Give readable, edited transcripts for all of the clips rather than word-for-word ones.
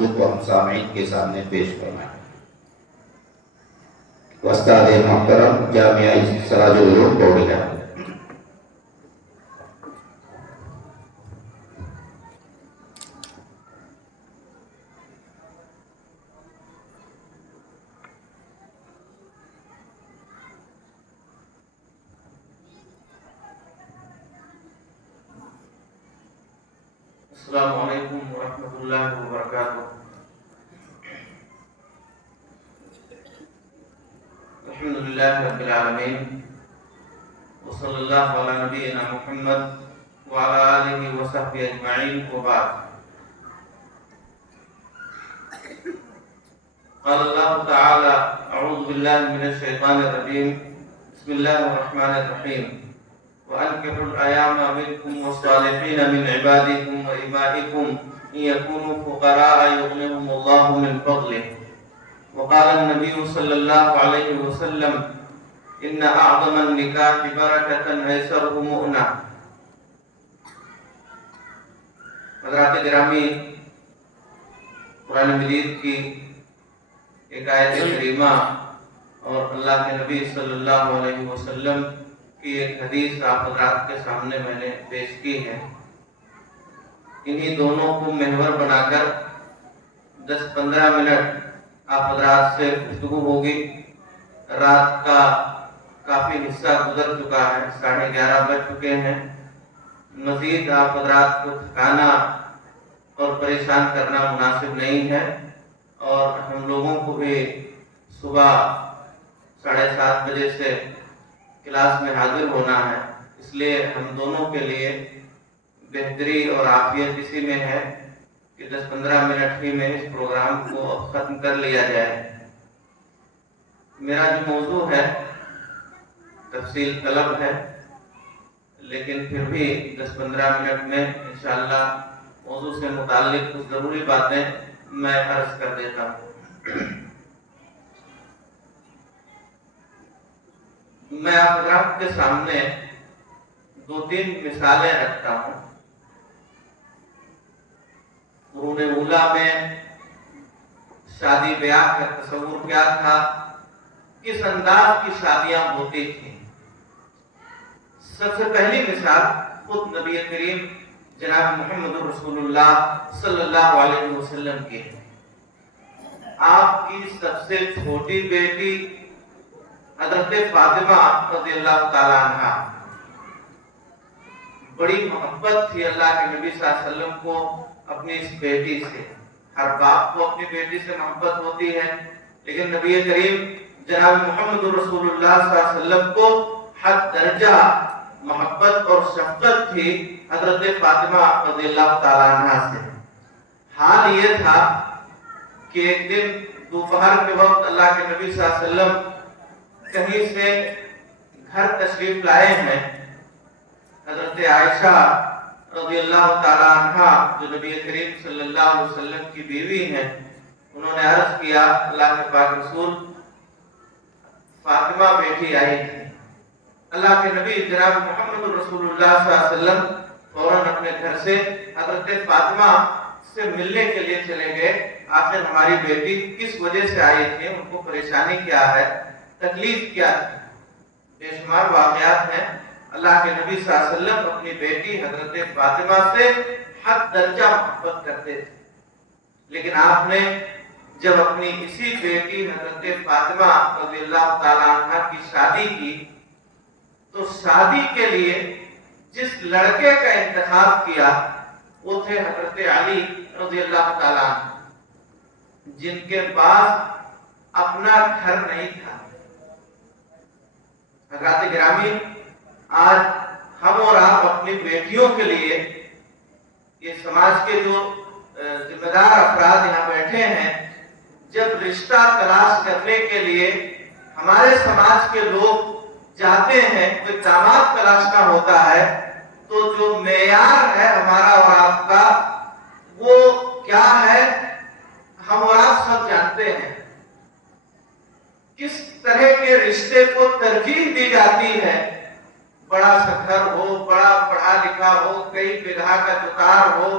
موضوع کو ہم سامعین کے سامنے پیش فرمائیں۔ استاد محترم جامعہ سراج العلوم پورنیہ۔ السلام علیکم ورحمۃ اللہ وبرکاتہ۔ الحمد للہ رب العالمین، وصلی اللہ علی نبینا محمد وعلی آلہ وصحبہ اجمعین، وبعد۔ قال اللہ تعالی اعوذ باللہ من الشیطان الرجیم، بسم اللہ الرحمن الرحیم، وَأَنكِحُوا الْأَيَامَ مِنكُمْ وَالصَّالِحِينَ مِنْ عِبَادِكُمْ وَإِمَائِكُمْ إِنْ يَكُونُوا فُقَرَاءَ يُغْنِهُمُ اللَّهُ مِنْ فَضْلِهِ وقال النبي صلی اللہ علیہ وسلم ان اعظم النکاح برکۃ ایسرہ مؤنہ۔ حضرات گرامی، قرآن مجید کی ایک آیت کریمہ اور اللہ کے نبی صلی اللہ علیہ وسلم کی ایک حدیث آپ حضرات کے سامنے میں نے پیش کی ہے۔ انہی دونوں کو محور بنا کر 10-15 منٹ آپ حضرات سے گفتگو ہوگی۔ رات کا کافی حصہ گزر چکا ہے، 11:30 بج چکے ہیں۔ مزید آپ حضرات کو تھکانا اور پریشان کرنا مناسب نہیں ہے، اور ہم لوگوں کو بھی صبح 7:30 بجے سے کلاس میں حاضر ہونا ہے، اس لیے ہم دونوں کے لیے بہتری اور عافیت اسی میں ہے کہ 10-15 منٹ ہی میں اس پروگرام کو ختم کر لیا جائے۔ میرا جو موضوع ہے تفصیل طلب ہے، لیکن پھر بھی 10-15 منٹ میں انشاءاللہ موضوع سے متعلق کچھ ضروری باتیں میں عرض کر دیتا ہوں۔ میں آپ حضرات کے سامنے 2-3 مثالیں رکھتا ہوں۔ قرون اولیٰ میں شادی بیاہ کا تصور کیا تھا، کس انداز کی شادیاں ہوتی تھیں۔ سب سے پہلی مثال خود نبی کریم جناب محمد رسول اللہ صلی اللہ علیہ وسلم کی ہے۔ آپ کی سب سے چھوٹی بیٹی حضرت فاطمہ رضی اللہ تعالی عنہ، بڑی محبت تھی اللہ کے نبی صلی اللہ علیہ وسلم کو اپنی اس بیٹی سے۔ ہر باپ کو اپنی بیٹی سے محبت ہوتی ہے، لیکن نبی کریم جناب محمد رسول اللہ صلی اللہ علیہ وسلم کو حد درجہ محبت اور شفقت تھی حضرت فاطمہ رضی اللہ تعالی عنہ سے۔ حال یہ تھا کہ ایک دن دوپہر کے وقت اللہ کے نبی صلی اللہ علیہ وسلم کہیں سے گھر تشریف لائے ہیں۔ حضرت عائشہ رضی اللہ تعالی عنہ جو نبی کریم صلی اللہ علیہ وسلم کی بیوی ہیں، انہوں نے عرض کیا اللہ کے پاک رسول، فاطمہ بیٹی آئی تھی۔ اللہ کے نبی جناب محمد رسول اللہ صلی اللہ علیہ وسلم فوراً اپنے گھر سے حضرت فاطمہ سے ملنے کے لیے چلے گئے۔ آخر ہماری بیٹی کس وجہ سے آئی تھی، ان کو پریشانی کیا ہے، تکلیف کیا ہے۔ بے شمار واقعات ہیں۔ اللہ کے نبی صلی اللہ علیہ وسلم اپنی بیٹی حضرت فاطمہ سے حد درجہ محبت کرتے تھے، لیکن آپ نے جب اپنی اسی بیٹی حضرت فاطمہ رضی اللہ تعالی عنہ کی شادی کی تو شادی کے لیے جس لڑکے کا انتخاب کیا وہ تھے حضرت علی رضی اللہ تعالی عنہ، جن کے پاس اپنا گھر نہیں تھا۔ حضرات گرامی، آج ہم اور آپ اپنی بیٹیوں کے لیے، یہ سماج کے جو ذمہ دار افراد یہاں بیٹھے ہیں، جب رشتہ تلاش کرنے کے لیے ہمارے سماج کے لوگ جاتے ہیں، کوئی داماد تلاشنا ہوتا ہے، تو جو معیار ہے ہمارا اور آپ کا وہ کیا ہے، ہم اور آپ سب جانتے ہیں۔ کس طرح کے رشتے کو ترجیح دی جاتی ہے، بڑا سا گھر ہو، بڑا پڑھا لکھا ہو، کئی بیگھہ کا جوتار ہو،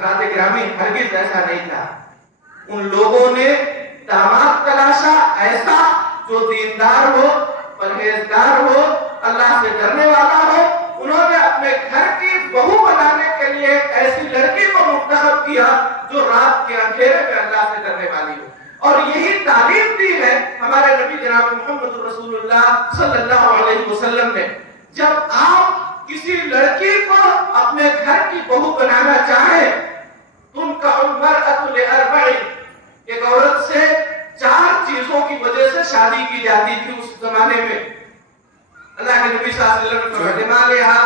حضرات گرامی ہرگز ایسا نہیں تھا. ان لوگوں نے داماد تلاشا ایسا جو دیندار ہو, پرہیزگار ہو, اللہ سے ڈرنے والا ہو. انہوں نے اپنے گھر کی بہو بنانے کے لیے ایسی لڑکی کو منتخب کیا جو رات کے اندھیرے میں اللہ سے ڈرنے والی ہو. اور یہی تعلیم دی ہے ہمارے نبی جناب محمد رسول اللہ صلی اللہ علیہ وسلم نے. جب آپ کسی لڑکی کو اپنے گھر کی بہو بنانا چاہیں, تنکح المرأة لأربع, ایک عورت سے 4 چیزوں کی وجہ سے شادی کی جاتی تھی اس زمانے میں. اللہ کے نبی صلی اللہ علیہ وسلم نے لمالها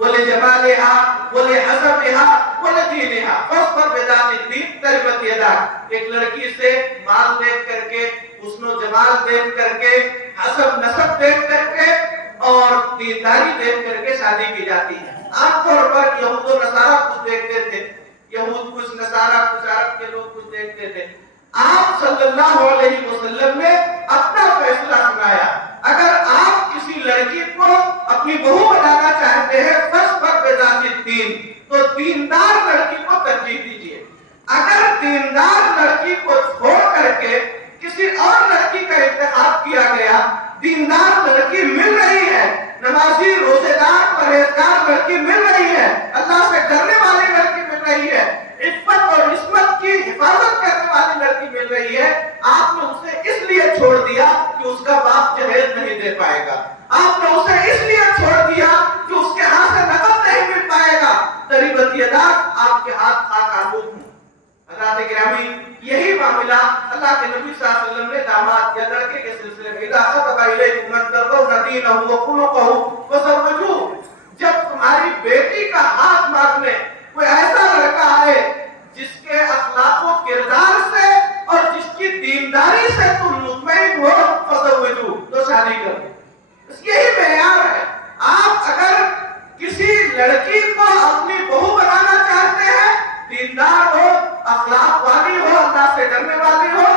ولجمالها ولحسبها ولدینها فاصبر بذات الدین تربت یداک. ایک لڑکی سے مال دیکھ کر کے, حسن و جمال دیکھ کر کے, حسب نسب دیکھ کر کے اور دینداری دیکھ کر کے شادی کی جاتی ہے. عام طور پر یہود و نصارہ کچھ دیکھتے تھے, یہود کچھ, نصارہ کچھ, عرب کے لوگ کچھ دیکھتے تھے. آپ صلی اللہ علیہ وسلم نے اپنا فیصلہ سنایا. اگر آپ کسی لڑکی کو اپنی بہو بنانا چاہتے ہیں فاصبر بذات الدین, تو دیندار لڑکی کو ترجیح دیجیے. اگر دیندار لڑکی کو چھوڑ کر کے کسی اور لڑکی کا انتخاب کیا گیا, دیندار لڑکی مل رہی ہے, نمازی, روزے دار, پرہیزگار لڑکی مل رہی ہے, اللہ سے ڈرنے والی لڑکی مل رہی ہے, عفت اور عصمت کی حفاظت کرنے والی لڑکی مل رہی ہے, آپ نے اسے اس لیے چھوڑ دیا کہ اس کا باپ جہیز نہیں دے پائے گا. آپ نے اسے اس لیے چھوڑ دیا کہ اس کے ہاتھ سے نقد نہیں مل پائے گا. تربت یداک, آپ کے ہاتھ خاک آلود ہوں. حضرات گرامی یہی معاملہ اللہ کے نبی صلی اللہ علیہ وسلم نے داماد یا لڑکے کے سلسلے میں اذا خطب الیکم من ترضون دینہ وخلقہ فزوجوہ, جب تمہاری بیٹی کا ہاتھ مانگنے کوئی ایسا لڑکا آئے جس کے اخلاق و کردار سے اور جس کی دینداری سے تم مطمئن ہو, فزوجوہ, تو شادی کرو. یہی معیار ہے. آپ اگر کسی لڑکی کو اپنی بہو بنانا چاہتے ہیں, دیندار ہو, اخلاق والی ہو, اللہ سے ڈرنے والی ہو,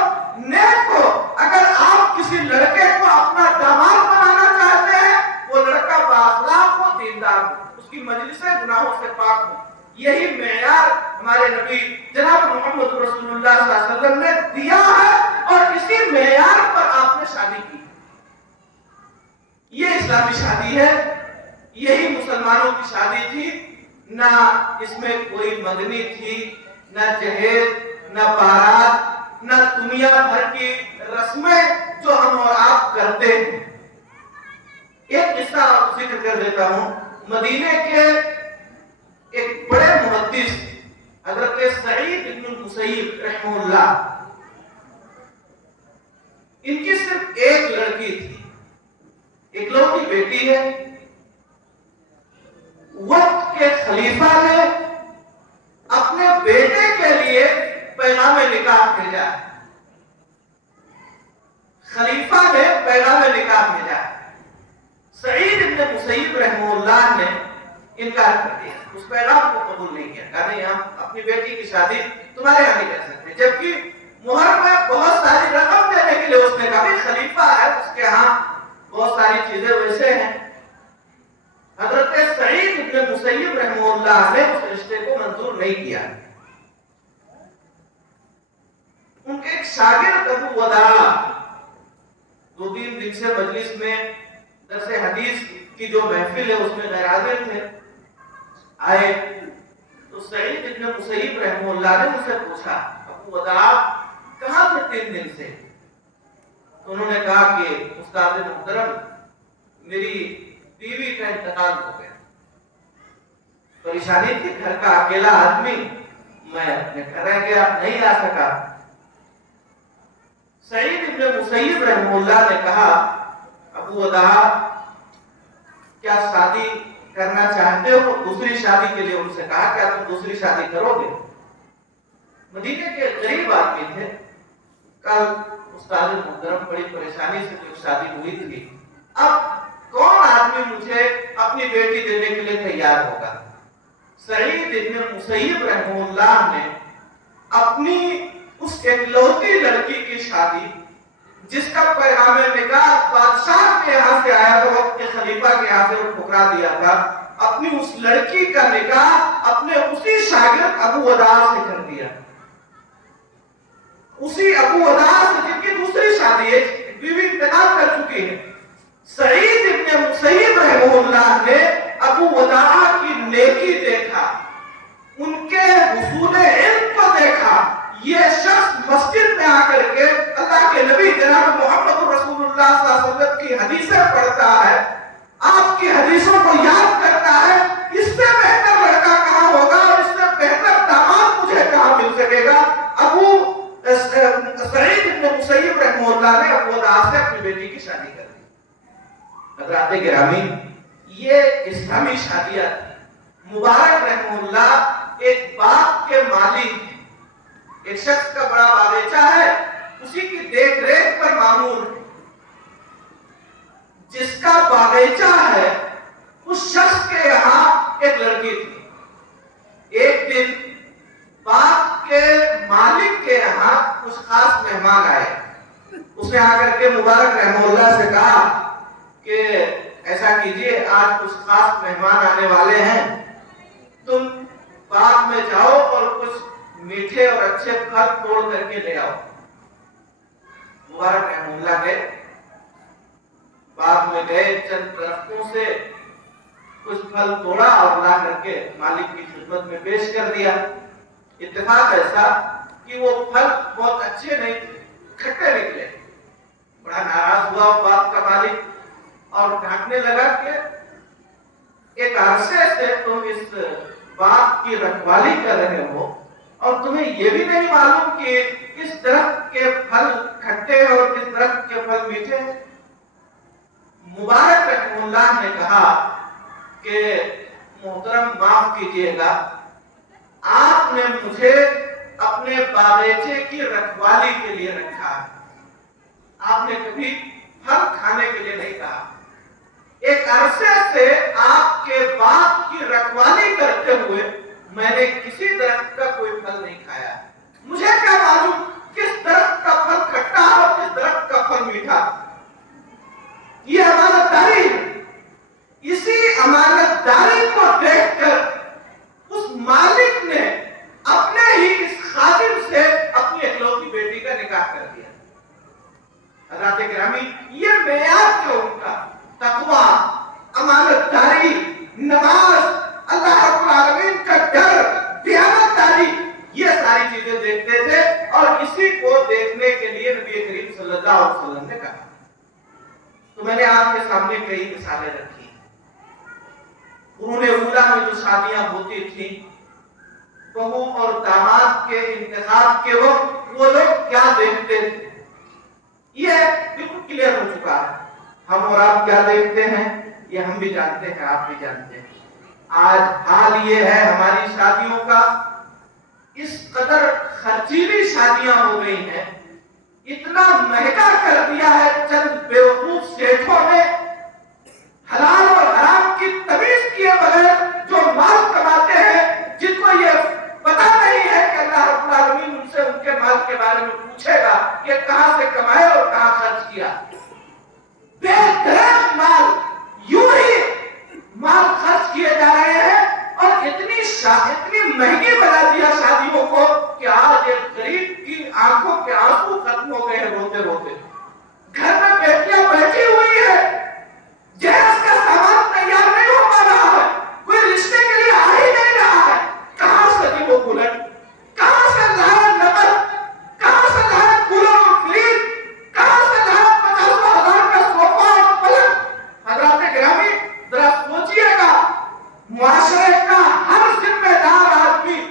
نیک ہو. اگر آپ کسی لڑکے کو اپنا داماد بنانا چاہتے ہیں, وہ لڑکا بااخلاق ہو, دیندار ہو, اس کی مجلسیں گناہوں سے پاک ہو. یہی معیار ہمارے نبی جناب محمد رسول اللہ صلی اللہ علیہ وسلم نے دیا ہے, اور اسی معیار پر آپ نے شادی کی. یہ اسلامی شادی ہے, یہی مسلمانوں کی شادی تھی. نہ اس میں کوئی مدنی تھی, نہ جہیز, نہ بارات, نہ دنیا بھر کی رسمیں جو ہم اور آپ کرتے ہیں. ایک قصہ ذکر کر دیتا ہوں. مدینے کے ایک بڑے محدث حضرت سعید بن المسیب رحمہ اللہ, ان کی صرف ایک لڑکی تھی, ایک لوٹی بیٹی ہے. وقت کے خلیفہ نے اپنے بیٹے کے لیے پیغام نکاح بھیجا. خلیفہ نے پیغام نکاح بھیجا. سعید بن مسیب رحمہ اللہ نے انکار کر دیا, اس پیغام کو قبول نہیں کیا. کہا نہیں, ہم اپنی بیٹی کی شادی تمہارے یہاں نہیں کر سکتے. جبکہ مہر میں بہت ساری رقم دینے کے لیے اس نے کہا خلیفہ ہے, اس کے ہاں بہت ساری چیزیں ویسے ہیں. حضرت سعید بن مسیب رحمہ اللہ نے اس رشتے کو منظور نہیں کیا. ان کے ایک شاگرد ابو وداع 2-3 دن سے مجلس میں درس حدیث کی جو محفل ہے اس میں غیر حاضر تھے. آئے تو سعید بن مسیب رحمہ اللہ نے مجھ سے پوچھا, ابو وداع کہاں تھے 3 دن سے؟ تو انہوں نے کہا کہ استاد محترم, میری بیوی کا انتقال ہو گیا. پریشانی تھی, گھر کا اکیلا آدمی, میں اپنے گھر رہ گیا, نہیں آ سکا. سعید بن مسیب رحمہ اللہ نے کہا, ابو وداع کیا شادی کرنا چاہتے ہو؟ دوسری شادی کے لیے ان سے کہا, کیا تم دوسری شادی کرو گے؟ مدینے کے غریب آدمی تھے. کل استاد محترم بڑی پریشانی سے جو شادی ہوئی تھی, اب کون آدمی مجھے اپنی بیٹی دینے کے لیے تیار ہوگا؟ سعید بن مسیب رحمہ اللہ نے اپنی اس اکلوتی لڑکی کی شادی, جس کا پیغام نکاح بادشاہ کے یہاں سے آیا تھا, وقت کے خلیفہ کے یہاں سے وہ ٹھکرا دیا تھا, اپنی اس لڑکی کا نکاح اپنے اسی شاگرد ابو وداع سے کر دیا. اسی ابو وداع سے جن کی دوسری شادی ہے, بیوی انتقال کر چکی ہے. سعید ابن مسیب رحمہ اللہ نے ابو وداع کی نیکی دیکھا, ان کے حصول علم کو دیکھا. یہ شخص مسجد میں آ کر کے اللہ کے نبی جناب محمد رسول اللہ صلی اللہ علیہ وسلم کی حدیثیں پڑھتا ہے, آپ کی حدیثوں کو یاد کرتا ہے. اس سے بہتر لڑکا کہاں ہوگا اور اس سے بہتر داماد مجھے کہاں مل سکے گا. ابو سعید ابن مسیب رحمہ اللہ نے ابو وداع سے اپنی بیٹی کی شادی کر دی. حضرات گرامی, یہ اسلامی شادیاں. مبارک رحمہ اللہ ایک باغ کے مالک ہیں. ایک شخص کا بڑا باغیچہ ہے, اسی کی دیکھ ریکھ پر مامور ہے. جس کا باغیچہ ہے اس شخص کے یہاں ایک لڑکی تھی. ایک دن باغ کے مالک کے یہاں کچھ خاص مہمان آئے. اس نے آ کر کے مبارک رحمہ اللہ سے کہا کہ ایسا کیجئے, آج کچھ خاص مہمان آنے والے ہیں, تم باغ میں جاؤ اور کچھ میٹھے اور اچھے پھل توڑ کر کے لے آؤ. مبارک رحمہ اللہ کے باغ میں گئے, چند درختوں سے کچھ پھل توڑا اور لا کر کے مالک کی خدمت میں پیش کر دیا. اتفاق ایسا کہ وہ پھل بہت اچھے نہیں تھے, کھٹے نکلے. بڑا ناراض ہوا باغ کا مالک اور ڈانٹنے لگا کہ ایک عرصے سے تم اس باغ کی رکھوالی کر رہے ہو اور تمہیں یہ بھی نہیں معلوم کہ کس درخت کے پھل کھٹے اور کس درخت کے پھل میٹھے ہیں. مبارک رحمہ اللہ نے کہا کہ محترم معاف کیجیے گا, آپ نے مجھے اپنے باغیچے کی رکھوالی کے لیے رکھا ہے, آپ نے کبھی پھل کھانے کے لیے نہیں کہا. ایک عرصے سے آپ کے باغ کی رکھوالی کرتے ہوئے میں نے کسی درخت کا کوئی پھل نہیں کھایا. مجھے کیا معلوم کس درخت کا پھل کھٹا اور کس درخت کا پھل میٹھا. یہ امانت داری ہے. اسی امانت داری کو دیکھ کر اس مالک نے اپنے ہی اس خادم سے اپنی اکلوتی بیٹی کا نکاح کر دیا. حضرات گرامی, یہ معیار جو ان کا تقوی, امانت داری, نماز, اللہ رب العالمین کا ڈر, دیانتداری, یہ ساری چیزیں دیکھتے تھے. اور اسی کو دیکھنے کے لیے نبی کریم صلی اللہ علیہ وسلم نے کہا. تو میں نے آپ کے سامنے کئی مثالیں رکھی. قرون اولیٰ میں جو شادیاں ہوتی تھیں, بہو اور داماد کے انتخاب کے وقت وہ لوگ کیا دیکھتے تھے, یہ بالکل کلیئر ہو چکا ہے. ہم اور آپ کیا دیکھتے ہیں یہ ہم بھی جانتے ہیں, آپ بھی جانتے ہیں. آج حال یہ ہے ہماری شادیوں کا, اس قدر خرچیلی شادیاں ہو گئی ہیں, اتنا مہنگا کر دیا ہے چند بیوقوف سیٹھوں نے, حلال اور حرام کی تمیز کیے بغیر جو مال کماتے ہیں, جن کو یہ پتہ نہیں ہے کہ اللہ رب العالمین ان سے ان کے مال کے بارے میں پوچھے گا کہ کہاں سے کمائے اور کہاں خرچ کیا. بے دریغ مال, یوں ہی مال خرچ کیے جا رہے ہیں اور اتنی مہنگی بنا دیا شادیوں کو کہ آج ایک غریب کی آنکھوں کے آنسو ختم ہو گئے ہیں روتے روتے. گھر میں بیٹیاں بیٹھی ہوئی ہے, جہیز کا سامان تیار نہیں ہو پا رہا ہے, کوئی رشتے کے لیے آ ہی نہیں رہا ہے. کہاں سے دی وہ بلٹ, کہاں سے لایا نقد, کہاں سے لایا کولر اور فریج, کہاں سے لایا 50,000 کا صوفہ اور پلنگ. حضرات گرامی, ذرا سوچئے گا, معاشرے کا ہر ذمہ دار آدمی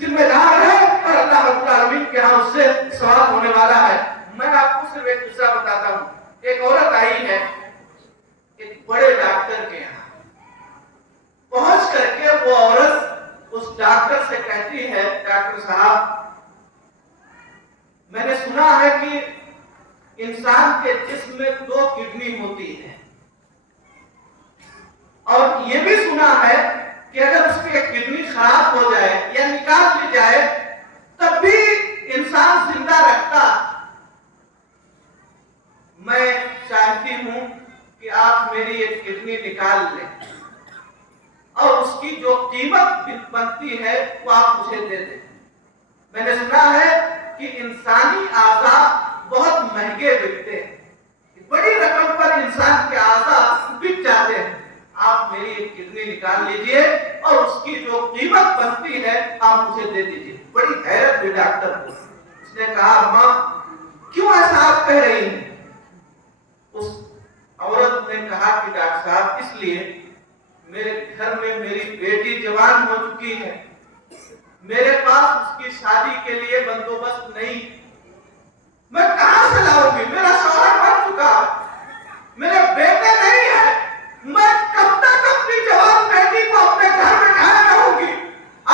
ذمہ دار ہے اور اللہ رب العالمین کے ہاں اس سے سوال ہونے والا ہے. میں آپ کو صرف ایک قصہ بتاتا ہوں. ایک عورت آئی ہے ایک بڑے ڈاکٹر کے یہاں. پہنچ کر کے وہ عورت اس ڈاکٹر سے کہتی ہے, ڈاکٹر صاحب میں نے سنا ہے کہ انسان کے جسم میں 2 کڈنی ہوتی ہے, اور یہ بھی سنا ہے کہ اگر اس کی ایک کڈنی خراب ہو جائے یا نکال لی جائے تب بھی انسان زندہ رہتا. میں چاہتی ہوں کہ آپ میری ایک کڈنی نکال لیں کہ انسانی اعضاء بہت مہنگے بکتے ہیں، بڑی رقم پر انسان کے اعضاء بک جاتے ہیں، آپ میری ایک کڈنی نکال لیجئے اور اس کی جو قیمت بنتی ہے آپ مجھے دے دیجئے۔ بڑی حیرت ہوئی ڈاکٹر کو، اس نے کہا ماں کیوں ایسا آپ کہہ رہی ہیں؟ اس عورت نے کہا کہ ڈاکٹر صاحب اس لیے میرے گھر میں میری بیٹی جوان ہو چکی ہے، میرے پاس اس کی شادی کے لیے بندوبست نہیں، میں کہاں سے لاؤں گی؟ میرا شوہر مر چکا، میرے بیٹے نہیں ہیں، میں کب تک اپنی جوان بیٹی کو اپنے گھر میں ٹھہرے رہوں گی؟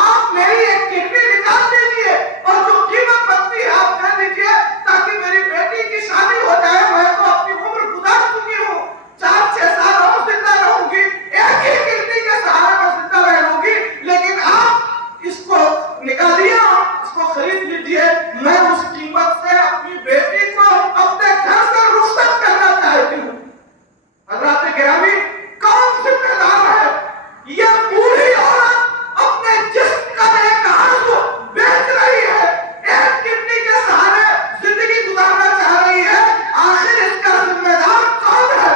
آپ میری ایک کڈنی نکال دیجیے اور جو قیمت بنتی ہے آپ دے دیجیے تاکہ میری بیٹی کی شادی ہو جائے۔ میں تو اپنی عمر گزار چکی ہوں، 4-6 سال اور زندہ رہوں گی، ایک ہی کڈنی کے سہارے میں زندہ رہوں گی، لیکن آپ اس کو نکالیے، اس کو خرید لیجیے، میں اس قیمت سے اپنی بیٹی کو اپنے گھر سے رخصت کرنا چاہتی ہوں۔ حضرات گرامی، کون ذمہ دار ہے؟ یہ بوڑھی عورت اپنے جسم کا ایک عضو بیچ رہی ہے، ایک کڈنی کے سہارے زندگی گزارنا چاہ رہی ہے، آخر اس کا ذمہ دار کون ہے؟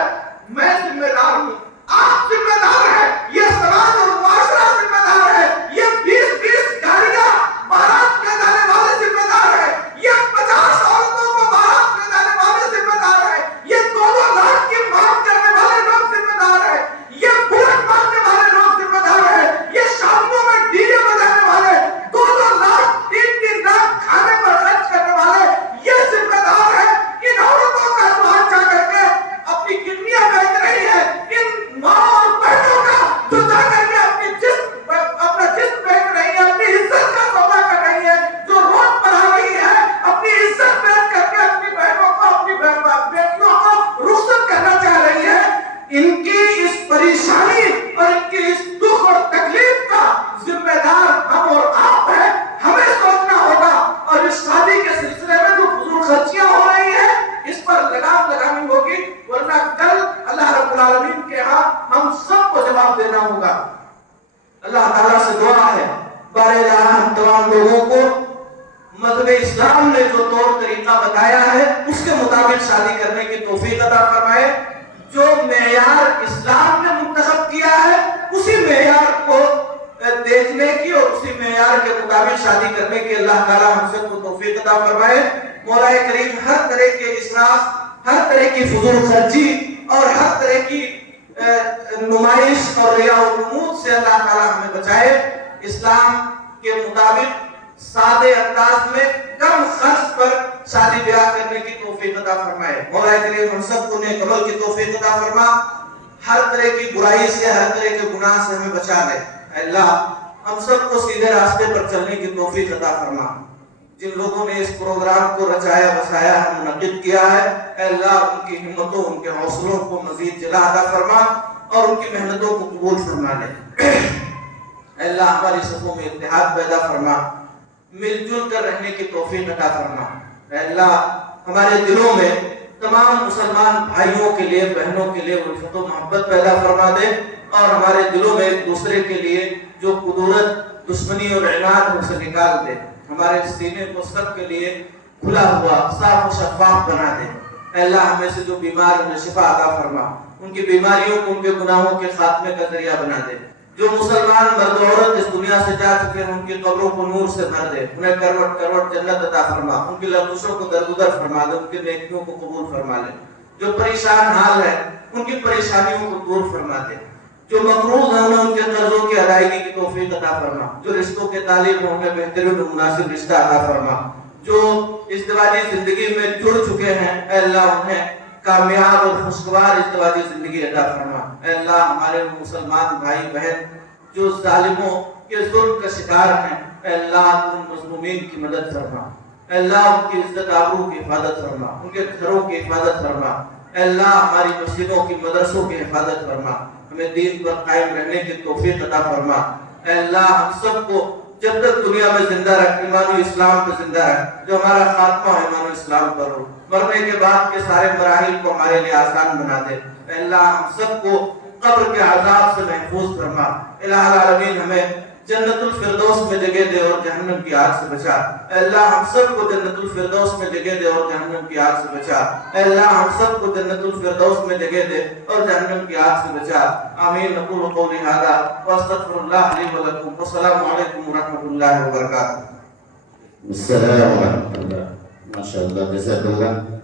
میں ذمہ دار ہوں، آپ ذمہ دار ہیں، یہ سماج اور معاشرہ ذمہ دار ہے، یہ 20 گاڑیاں بارات لے جانے والے ذمہ دار ہیں، یہ 50 عورتوں کو بارات لے جانے والے ذمہ دار ہیں، یہ 2-2 لاکھ کی مانگ کرنے والے لوگ ذمہ دار ہیں، یہ بلٹ مارنے والے لوگ ذمہ دار ہیں، یہ شادیوں میں ڈی جے بجانے والے 2-2 لاکھ 3-3 لاکھ کھانے پر خرچ کرنے والے یہ ذمہ دار ہیں۔ ان عورتوں کا سوال جا کر کے اپنی کڈنیاں بیچ رہی ہے، ان ماں اور بہنوں کا جو جا کر کے اپنا جسم بیچ رہی ہے، اپنی عزت کا سودا کر رہی ہے، جو روڈ پر آ رہی ہے اپنی عزت بیچ کر کے اپنی بہنوں کو اپنی بیٹیوں کو رخصت کرنا چاہ رہی ہے، ان کی اس پریشانی اور ان کی اس دکھ اور تکلیف کا ذمہ دار ہم اور آپ ہیں، ہمیں سوچنا ہوگا، اور اس شادی کے سلسلے میں جو فضول خرچیاں ہو رہی ہیں اس پر لگام لگانی ہوگی، ورنہ کل اللہ رب العالمین کے ہاں ہم سب کو جواب دینا ہوگا۔ اللہ تعالیٰ سے دعا ہے بارے ہم تمام لوگوں کو مذہب اسلام نے جو طور طریقہ بتایا ہے اس کے مطابق شادی کرنے کی توفیق عطا فرمائے، جو معیار اسلام نے منتخب کیا ہے اسی معیار کو دیکھنے کی اور اسی معیار کے مطابق شادی کرنے کی اللہ تعالیٰ ہم سب کو توفیق عطا فرمائے۔ مولا کریم ہر طرح کے اسراف، ہر طرح کی فضول خرچی اور ہر طرح کی نمائش اور ریا و نمود سے اللہ تعالیٰ ہمیں بچائے، اسلام کے مطابق سادے انداز میں کم خرچ پر شادی بیاہ کرنے کی توفیق عطا فرمائے۔ مولا کریم ہم سب کو نیک عمل کی توفیق عطا فرما، ہر طرح کی برائی سے، ہر طرح کے گناہ سے ہمیں بچا لے۔ اے اللہ ہم سب کو سیدھے راستے پر چلنے کی توفیق عطا فرما۔ جن لوگوں نے اس پروگرام کو رچایا بسایا ہے، منعقد کیا ہے، اے اللہ ان کی ہمتوں، ان کے حوصلوں کو مزید جلا عطا فرما اور ان کی محنتوں کو قبول فرما لے۔ اے اللہ ہماری صفوں میں اتحاد پیدا فرما، مل جل کر رہنے کی توفیق عطا فرما۔ اے اللہ ہمارے دلوں میں تمام مسلمان بھائیوں کے لیے، بہنوں کے لیے الفت و محبت پیدا فرما دے، اور ہمارے دلوں میں ایک دوسرے کے لیے جو قدورت، دشمنی اور عناد ان سے نکال دے، ہمارے سینے کو سب کے لیے کھلا ہوا، صاف و شفاف بنا دے۔ اے اللہ ہمیں سے جو بیمار انہیں شفا عطا فرما، ان کی بیماریوں کو ان کے گناہوں کے خاتمے کا ذریعہ بنا دے۔ جو مسلمان مرد و عورت اس دنیا سے جا چکے ہیں ان کی قبروں کو نور سے بھر دے، انہیں کروٹ کروٹ جنت عطا فرما، ان کی لغزشوں کو درگزر فرما دے، ان کی نیکیوں کو قبول فرما لے۔ جو پریشان حال ہے ان کی پریشانیوں کو دور فرما دے، جو مقروض ہیں انہیں ان کے قرضوں کی ادائیگی کی توفیق عطا فرما، جو رشتوں کے طالب ہیں انہیں بہترین و مناسب رشتہ عطا فرما، جو ازدواجی زندگی میں جڑ چکے ہیں اے اللہ انہیں کامیاب اور خوشگوار ازدواجی زندگی عطا فرما۔ اے اللہ ہمارے مسلمان بھائی بہن جو ظالموں کے ظلم کا شکار ہیں، اے اللہ ان مظلومین کی مدد فرما، اے اللہ ان کی عزت آبرو کی حفاظت فرما، ان کے گھروں کی حفاظت فرما، اے اللہ ہماری مسجدوں کی مدرسوں کی حفاظت فرما، ہمیں دین پر قائم رہنے کی توفیق عطا فرما۔ اے اللہ ہم سب کو جب تک دنیا میں زندہ رکھ، ایمان و اسلام پہ زندہ رکھ، جو ہمارا خاتمہ ہے ایمان و اسلام پر ہو، مرنے کے بعد کے سارے مراحل کو ہمارے لیے آسان بنا دے۔ اے اللہ ہم سب کو قبر کے عذاب سے محفوظ فرما۔ الہ العالمین ہمیں جنت الفردوس میں جگہ دے اور جہنم کی آگ سے بچا۔ اے اللہ ہم سب کو جنت الفردوس میں جگہ دے اور جہنم کی آگ سے بچا۔ اے اللہ ہم سب کو جنت الفردوس میں جگہ دے اور جہنم کی آگ سے بچا۔ آمین۔ نقول قولی ھذا واستغفر اللہ لی ولکم والسلام علیکم ورحمۃ اللہ وبرکاتہ۔ السلام ورحمۃ اللہ۔ ماشاء اللہ، جزاک اللہ۔